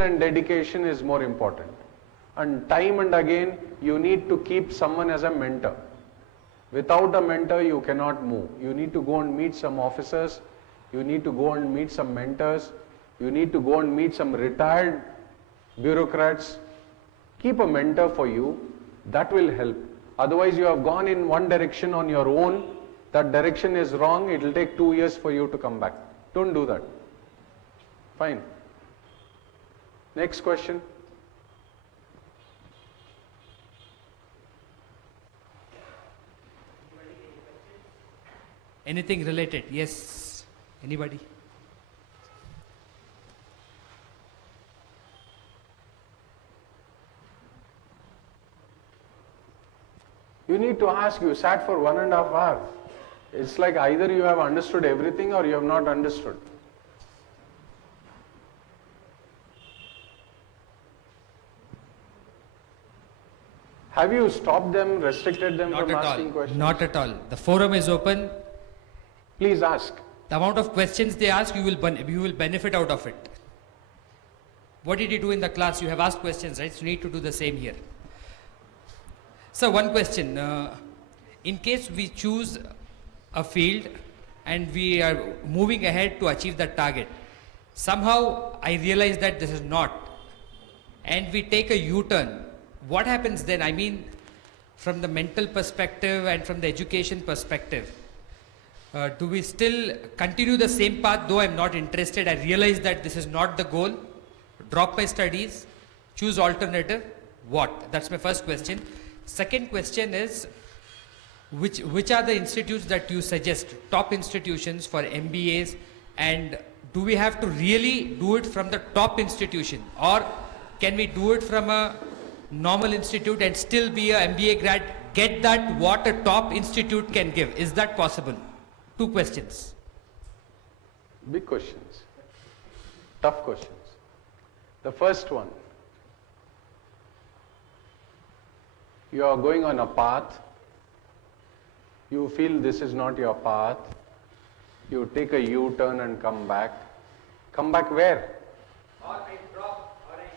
passion and dedication is more important. And time and again, you need to keep someone as a mentor. Without a mentor, you cannot move. You need to go and meet some officers. You need to go and meet some mentors. You need to go and meet some retired bureaucrats. Keep a mentor for you. That will help. Otherwise, you have gone in one direction on your own. That direction is wrong. It will take 2 years for you to come back. Don't do that. Fine. Next question. Anything related? Yes. Anybody? You need to ask. You sat for 1.5 hours. It's like either you have understood everything or you have not understood. Have you stopped them, restricted them from asking questions? Not at all. The forum is open. Please ask. The amount of questions they ask, you will benefit out of it. What did you do in the class? You have asked questions, right? So you need to do the same here. So one question. In case we choose a field and we are moving ahead to achieve that target, somehow I realize that this is not, and we take a U-turn. What happens then? I mean, from the mental perspective and from the education perspective, do we still continue the same path though I'm not interested? I realize that this is not the goal. Drop my studies, choose alternative. What? That's my first question. Second question is, which are the institutes that you suggest, top institutions for MBAs, and do we have to really do it from the top institution, or can we do it from a normal institute and still be a MBA grad, get that what a top institute can give? Is that possible? 2 questions. Big questions. Tough questions. The first one, you are going on a path, you feel this is not your path, you take a U-turn and come back. Come back where? Or I drop, or I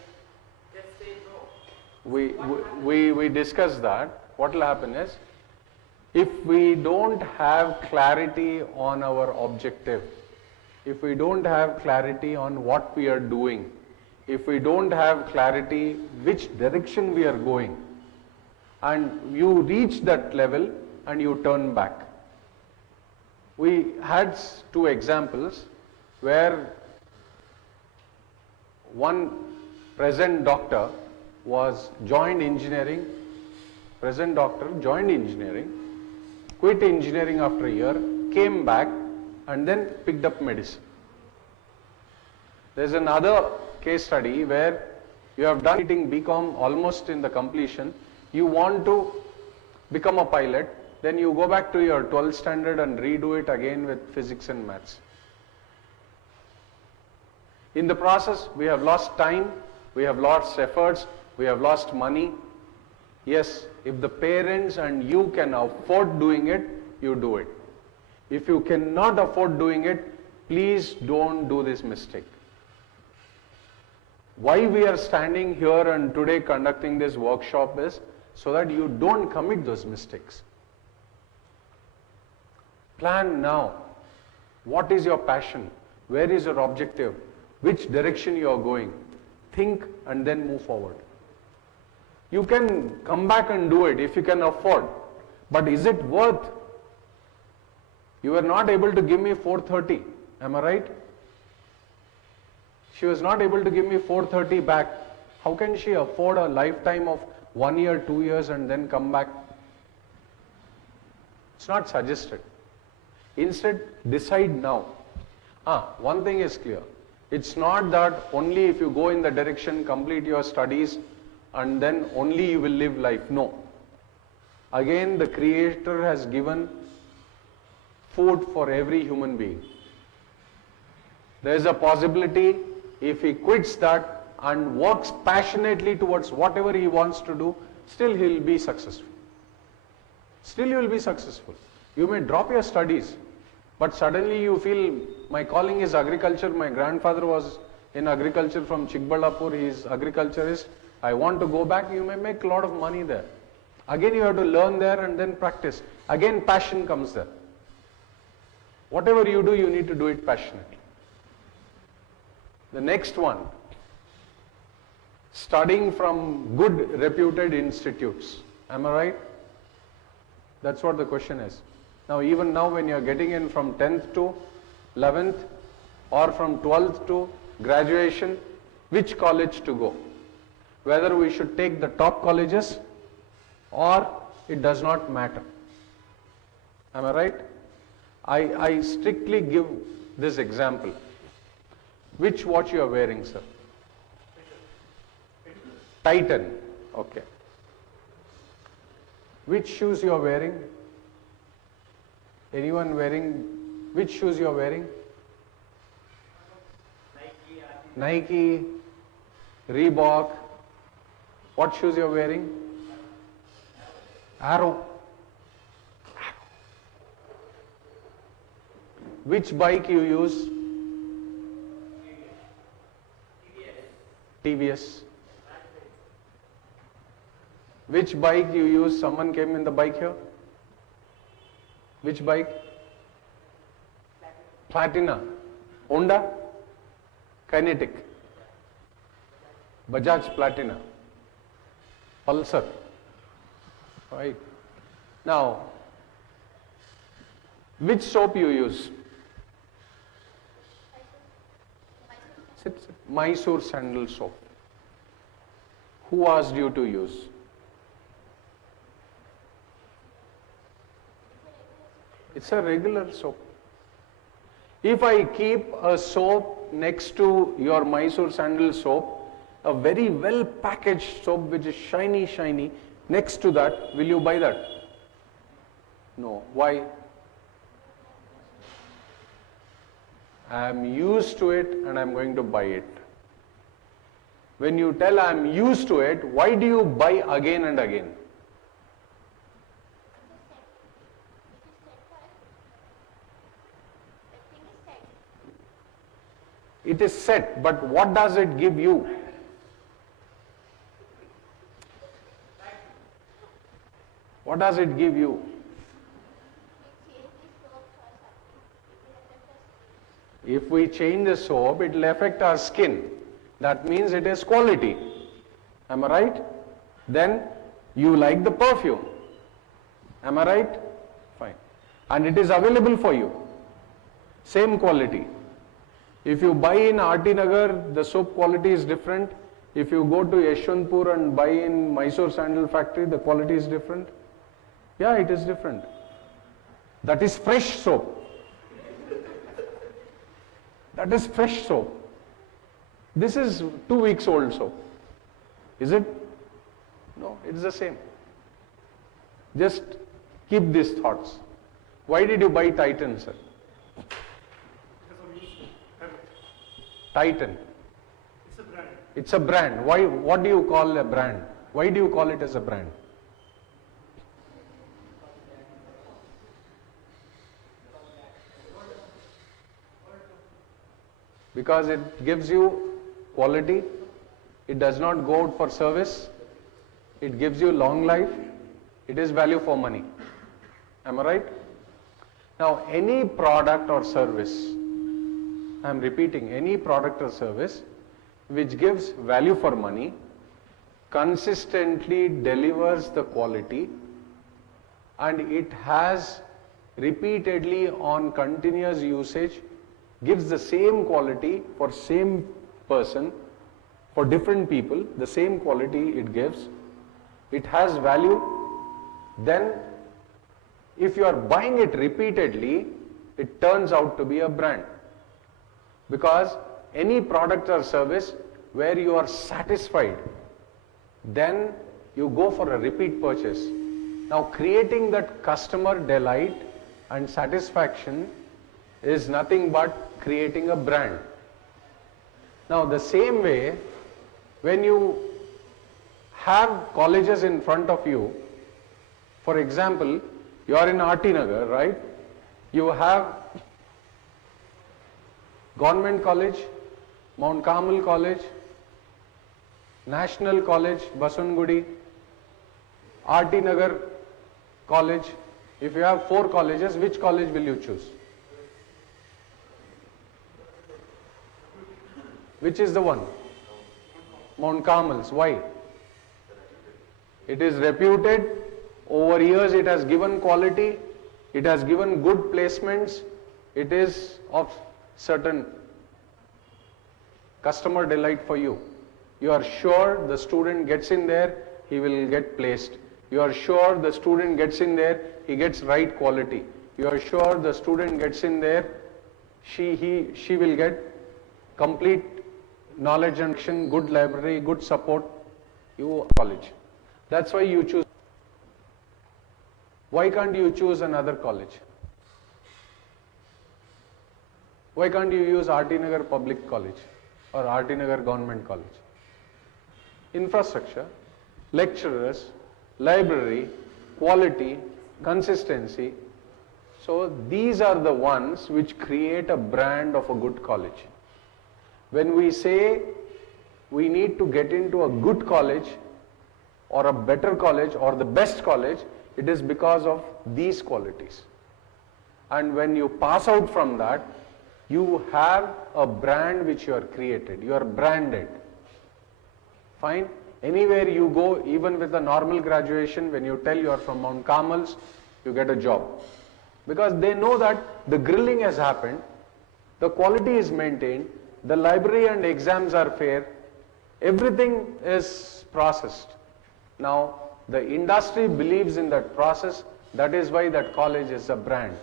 just say no. We discussed that. What will happen is, if we don't have clarity on our objective, if we don't have clarity on what we are doing, if we don't have clarity which direction we are going, and you reach that level and you turn back. We had 2 examples where one present doctor was joined engineering, quit engineering after a year, came back and then picked up medicine. There's another case study where you have done BCom almost in the completion, you want to become a pilot, then you go back to your 12th standard and redo it again with physics and maths. In the process, we have lost time, we have lost efforts, we have lost money. Yes, if the parents and you can afford doing it, you do it. If you cannot afford doing it, please don't do this mistake. Why we are standing here and today conducting this workshop is so that you don't commit those mistakes. Plan now. What is your passion? Where is your objective? Which direction you are going? Think and then move forward. You can come back and do it if you can afford. But is it worth? You were not able to give me 430. Am I right? She was not able to give me 430 back. How can she afford a lifetime of 1 year, 2 years and then come back? It's not suggested. Instead, decide now. One thing is clear. It's not that only if you go in the direction, complete your studies, and then only you will live life. No. Again, the Creator has given food for every human being. There is a possibility if he quits that and works passionately towards whatever he wants to do, still he will be successful. Still you will be successful. You may drop your studies, but suddenly you feel my calling is agriculture, my grandfather was in agriculture from Chikbalapur, he is agriculturist. I want to go back, you may make a lot of money there. Again, you have to learn there and then practice. Again, passion comes there. Whatever you do, you need to do it passionately. The next one, studying from good reputed institutes. Am I right? That's what the question is. Now, even now when you are getting in from 10th to 11th or from 12th to graduation, which college to go? Whether we should take the top colleges or it does not matter. Am I right? I strictly give this example. Which watch you are wearing, sir? Titan. Okay. Which shoes you are wearing? Anyone wearing? Which shoes you are wearing? Nike, Reebok. What shoes you are wearing? Arrow. Which bike you use? TVS. Which bike you use? Someone came in the bike here? Which bike? Platina. Honda? Kinetic. Bajaj Platina. Pulsar. Right. Now, which soap you use? Mysore sandal soap. Who asked you to use? It's a regular soap. If I keep a soap next to your Mysore sandal soap, a very well packaged soap which is shiny, next to that, will you buy that? No. Why? I am used to it and I am going to buy it. When you tell I am used to it, why do you buy again and again? It is set, but what does it give you? What does it give you? If we change the soap, it will affect our skin. That means it is quality. Am I right? Then you like the perfume. Am I right? Fine. And it is available for you. Same quality. If you buy in RT Nagar, the soap quality is different. If you go to Yeshwanthpur and buy in Mysore Sandal Factory, the quality is different. Yeah, it is different. That is fresh soap. That is fresh soap. This is 2 weeks old soap. Is it? No, it's the same. Just keep these thoughts. Why did you buy Titan, sir? Titan. It's a brand. It's a brand. Why? What do you call a brand? Why do you call it as a brand? Because it gives you quality. It does not go out for service. It gives you long life. It is value for money. Am I right? Now, any product or service, I am repeating, any product or service which gives value for money, consistently delivers the quality, and it has repeatedly on continuous usage, gives the same quality for same person, for different people, the same quality it gives, it has value, then if you are buying it repeatedly, it turns out to be a brand. Because any product or service where you are satisfied, then you go for a repeat purchase. Now, creating that customer delight and satisfaction is nothing but creating a brand. Now, the same way, when you have colleges in front of you, for example, you are in RT Nagar, right? You have government college, Mount Carmel College, National College, Baswangudi, RT Nagar College. If you have 4 colleges, which college will you choose? Which is the one? Mount Carmel's. Why? It is reputed. Over years it has given quality. It has given good placements. It is of certain customer delight for you. You are sure the student gets in there, he will get placed. You are sure the student gets in there, he gets right quality. You are sure the student gets in there, she will get complete knowledge and action, good library, good support, you college. That's why you choose. Why can't you choose another college? Why can't you use RT Nagar Public College or RT Nagar Government College? Infrastructure, lecturers, library, quality, consistency. So these are the ones which create a brand of a good college. When we say we need to get into a good college or a better college or the best college, it is because of these qualities. And when you pass out from that, you have a brand which you are created, you are branded. Fine? Anywhere you go, even with a normal graduation, when you tell you are from Mount Carmel's, you get a job. Because they know that the grilling has happened, the quality is maintained, the library and exams are fair, everything is processed. Now, the industry believes in that process, that is why that college is a brand.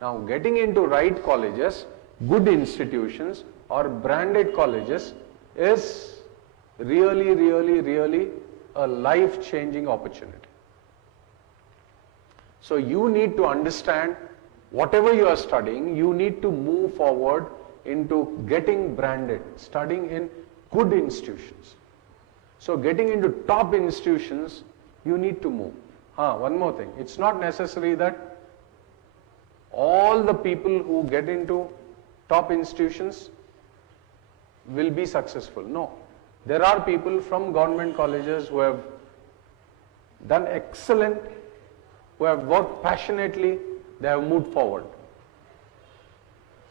Now, getting into right colleges, good institutions or branded colleges is really a life-changing opportunity. So you need to understand whatever you are studying, you need to move forward into getting branded, studying in good institutions. So getting into top institutions, you need to move. One more thing, it's not necessary that all the people who get into top institutions will be successful. No. There are people from government colleges who have done excellent, who have worked passionately, they have moved forward.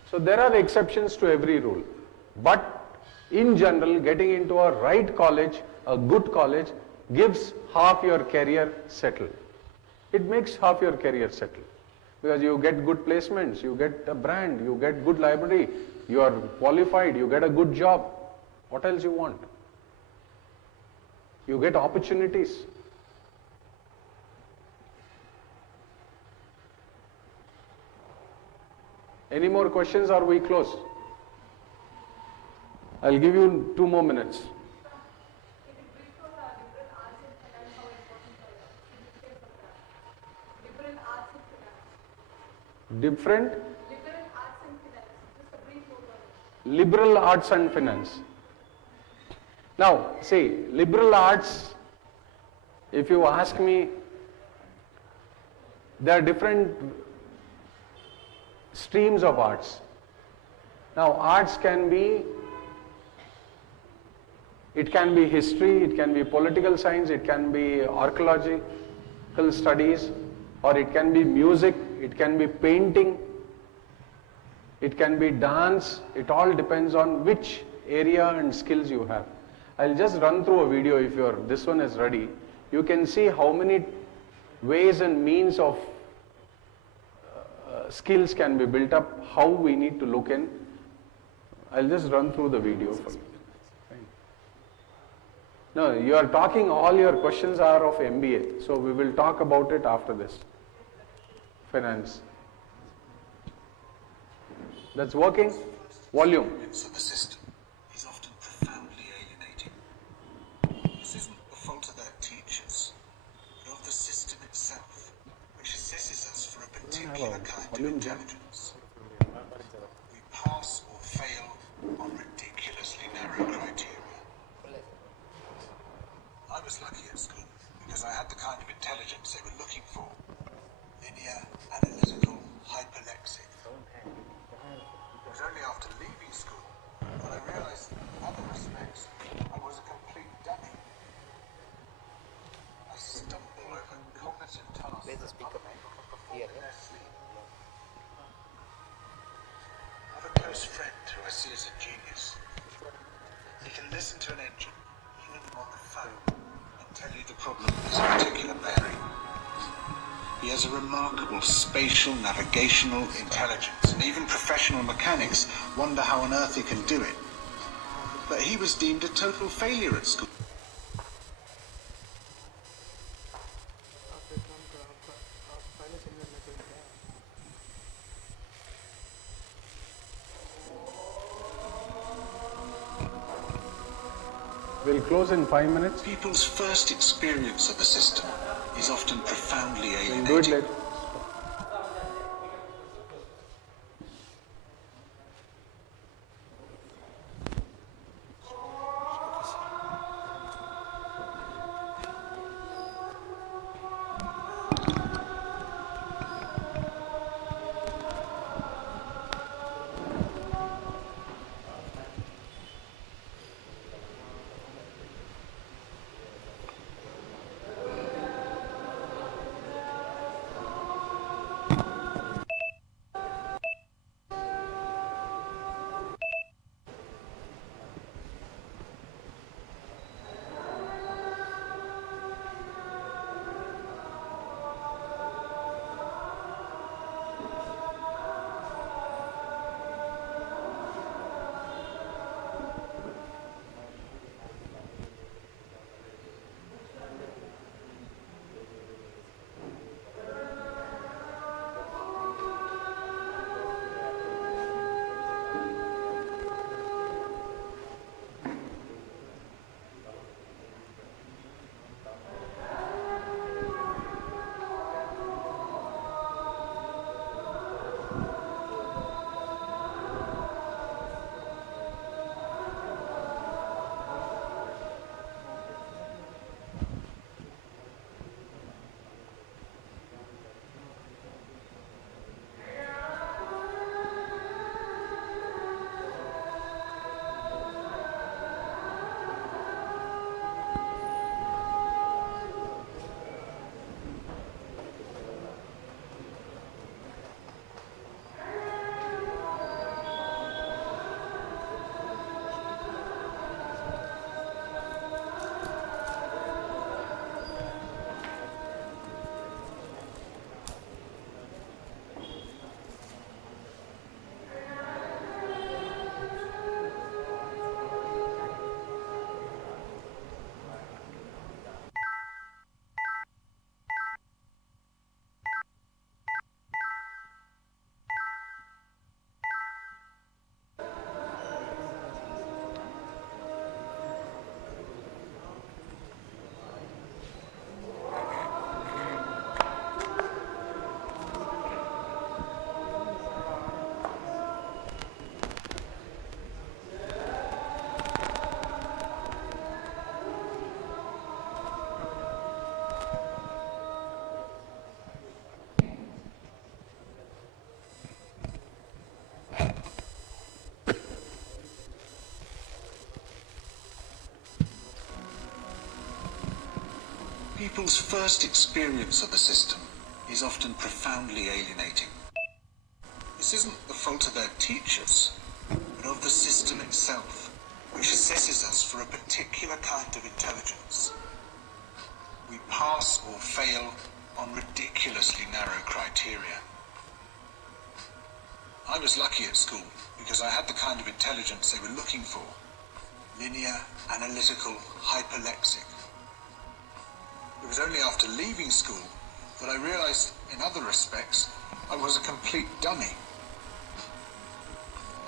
So there are exceptions to every rule. But in general, getting into a right college, a good college, gives half your career settled. It makes half your career settled. Because you get good placements, you get a brand, you get good library, you are qualified, you get a good job. What else you want? You get opportunities. Any more questions or we close? I'll give you 2 more minutes. Different? Liberal arts and finance. Now, see, liberal arts, if you ask me, there are different streams of arts. Now, arts can be, it can be history, it can be political science, it can be archaeological studies, or it can be music, it can be painting, it can be dance. It all depends on which area and skills you have. I'll just run through a video if this one is ready. You can see how many ways and means of skills can be built up, how we need to look in. I'll just run through the video for you. No, you are talking, all your questions are of MBA, so we will talk about it after this. Finance. That's working? Volume. Of the system is often profoundly alienating. This isn't the fault of their teachers, but of the system itself, which assesses us for a particular kind of intelligence. We pass or fail on ridiculously narrow criteria. I was lucky at school because I had the kind of intelligence they were looking for. Linear, analytical, hyperlexic. It was only after leaving school that I realized in other respects I was a complete dummy. I stumble over cognitive tasks Where's the that speaker, other man? people can perform Here, in yeah? their sleep. I have a close friend who I see as a genius. He can listen to an engine, even on the phone, and tell you the problem is a particular bearing. He has a remarkable spatial navigational intelligence, and even professional mechanics wonder how on earth he can do it. But he was deemed a total failure at school. We'll close in 5 minutes. People's first experience of the system is often profoundly We'll do it alienating. later. People's first experience of the system is often profoundly alienating. This isn't the fault of their teachers, but of the system itself, which assesses us for a particular kind of intelligence. We pass or fail on ridiculously narrow criteria. I was lucky at school because I had the kind of intelligence they were looking for. Linear, analytical, hyperlexic. It was only after leaving school that I realized, in other respects, I was a complete dummy.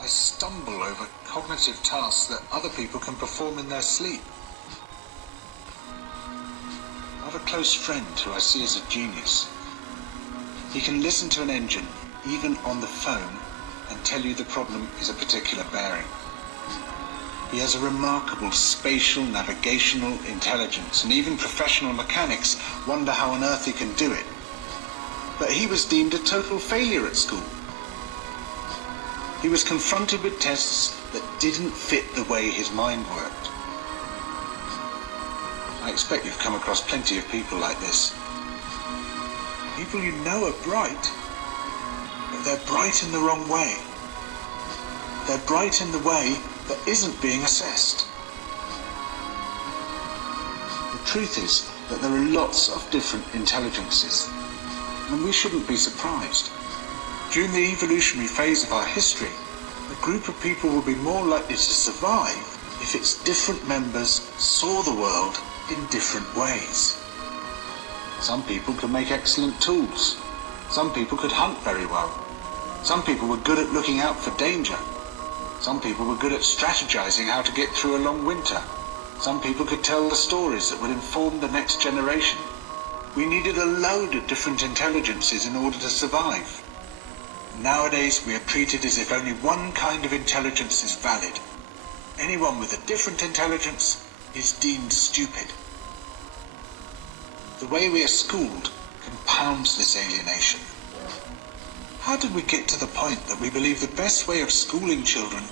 I stumble over cognitive tasks that other people can perform in their sleep. I have a close friend who I see as a genius. He can listen to an engine, even on the phone, and tell you the problem is a particular bearing. He has a remarkable spatial navigational intelligence, and even professional mechanics wonder how on earth he can do it. But he was deemed a total failure at school. He was confronted with tests that didn't fit the way his mind worked. I expect you've come across plenty of people like this. People you know are bright, but they're bright in the wrong way. They're bright in the way that isn't being assessed. The truth is that there are lots of different intelligences, and we shouldn't be surprised. During the evolutionary phase of our history, a group of people will be more likely to survive if its different members saw the world in different ways. Some people could make excellent tools. Some people could hunt very well. Some people were good at looking out for danger. Some people were good at strategizing how to get through a long winter. Some people could tell the stories that would inform the next generation. We needed a load of different intelligences in order to survive. Nowadays, we are treated as if only one kind of intelligence is valid. Anyone with a different intelligence is deemed stupid. The way we are schooled compounds this alienation. How did we get to the point that we believe the best way of schooling children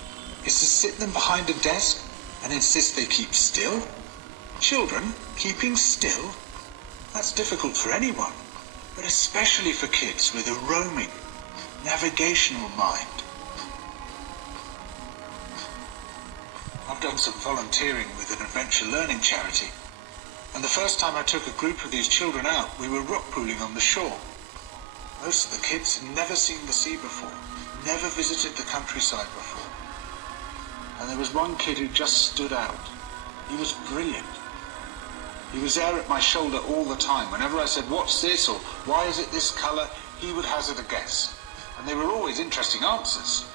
is to sit them behind a desk and insist they keep still? Children keeping still? That's difficult for anyone, but especially for kids with a roaming, navigational mind. I've done some volunteering with an adventure learning charity, and the first time I took a group of these children out, we were rock pooling on the shore. Most of the kids had never seen the sea before, never visited the countryside before. And there was one kid who just stood out. He was brilliant. He was there at my shoulder all the time. Whenever I said, "What's this?" or "Why is it this colour?" he would hazard a guess. And they were always interesting answers.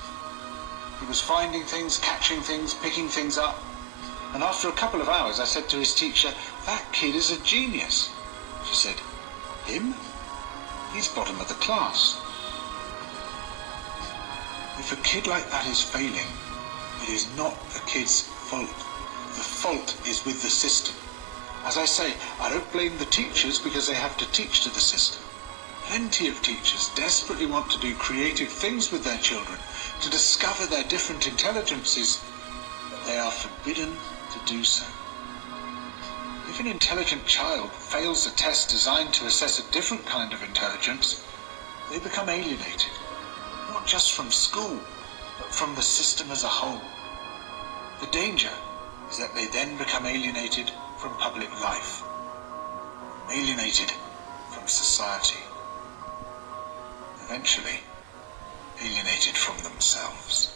He was finding things, catching things, picking things up. And after a couple of hours, I said to his teacher, "That kid is a genius." She said, "Him? He's bottom of the class." If a kid like that is failing, it is not the kid's fault. The fault is with the system. As I say, I don't blame the teachers because they have to teach to the system. Plenty of teachers desperately want to do creative things with their children, to discover their different intelligences, but they are forbidden to do so. If an intelligent child fails a test designed to assess a different kind of intelligence, they become alienated, not just from school, but from the system as a whole. The danger is that they then become alienated from public life, alienated from society, eventually alienated from themselves.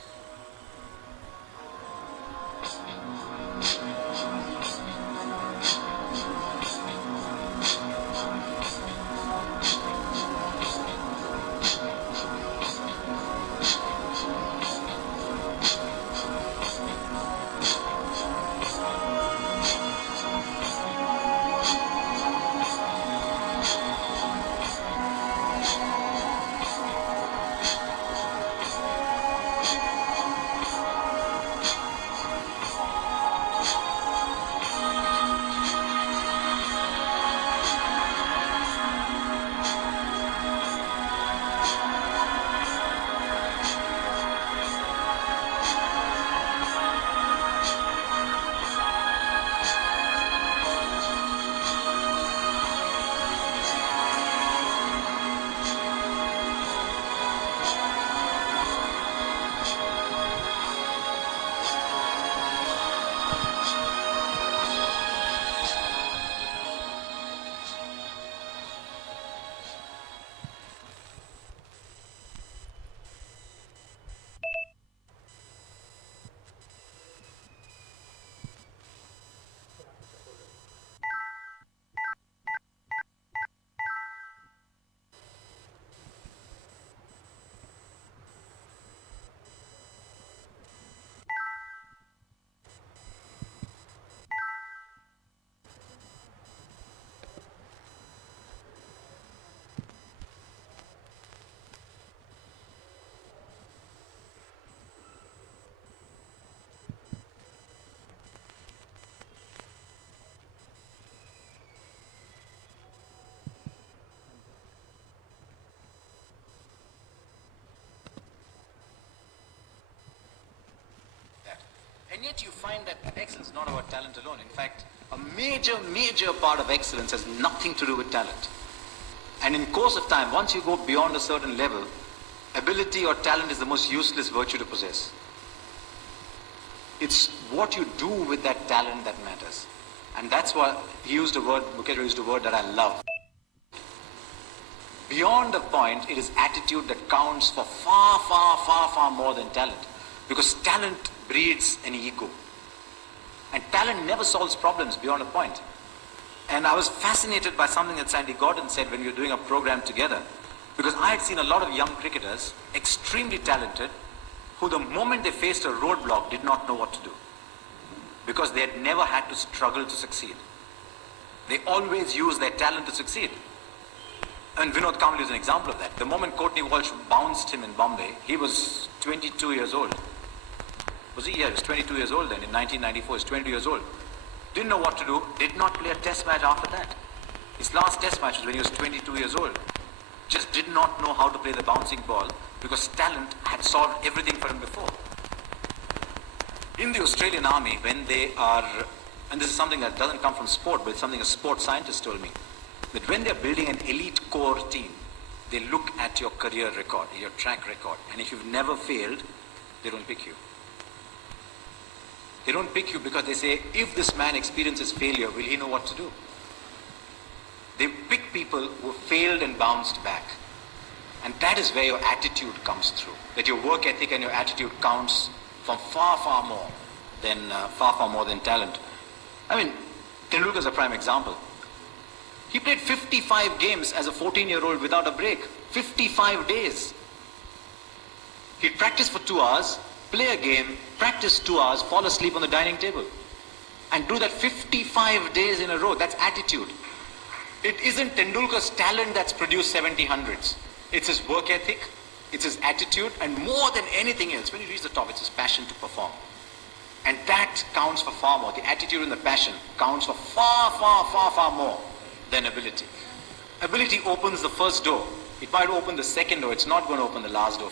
And yet you find that excellence is not about talent alone. In fact, a major part of excellence has nothing to do with talent. And in course of time, once you go beyond a certain level, ability or talent is the most useless virtue to possess. It's what you do with that talent that matters. And that's why he used a word, Mukesh used a word that I love. Beyond a point, it is attitude that counts for far more than talent. Because talent breeds an ego. And talent never solves problems beyond a point. And I was fascinated by something that Sandy Gordon said when we were doing a program together. Because I had seen a lot of young cricketers, extremely talented, who the moment they faced a roadblock did not know what to do. Because they had never had to struggle to succeed. They always used their talent to succeed. And Vinod Kambli is an example of that. The moment Courtney Walsh bounced him in Bombay, he was 22 years old. Was he? Yeah, he was 22 years old then. In 1994, he was 22 years old. Didn't know what to do, did not play a test match after that. His last test match was when he was 22 years old. Just did not know how to play the bouncing ball because talent had solved everything for him before. In the Australian Army, when they are, and this is something that doesn't come from sport, but it's something a sports scientist told me, that when they're building an elite core team, they look at your career record, your track record, and if you've never failed, they don't pick you. They don't pick you because they say, if this man experiences failure, will he know what to do? They pick people who failed and bounced back. And that is where your attitude comes through. That your work ethic and your attitude counts for far more than talent. I mean, Tendulkar is a prime example. He played 55 games as a 14-year-old without a break. 55 days. He'd practice for 2 hours, play a game, practice 2 hours, fall asleep on the dining table. And do that 55 days in a row. That's attitude. It isn't Tendulkar's talent that's produced 70 hundreds. It's his work ethic, it's his attitude, and more than anything else, when you reach the top, it's his passion to perform. And that counts for far more. The attitude and the passion counts for far more than ability. Ability opens the first door. It might open the second door. It's not going to open the last door.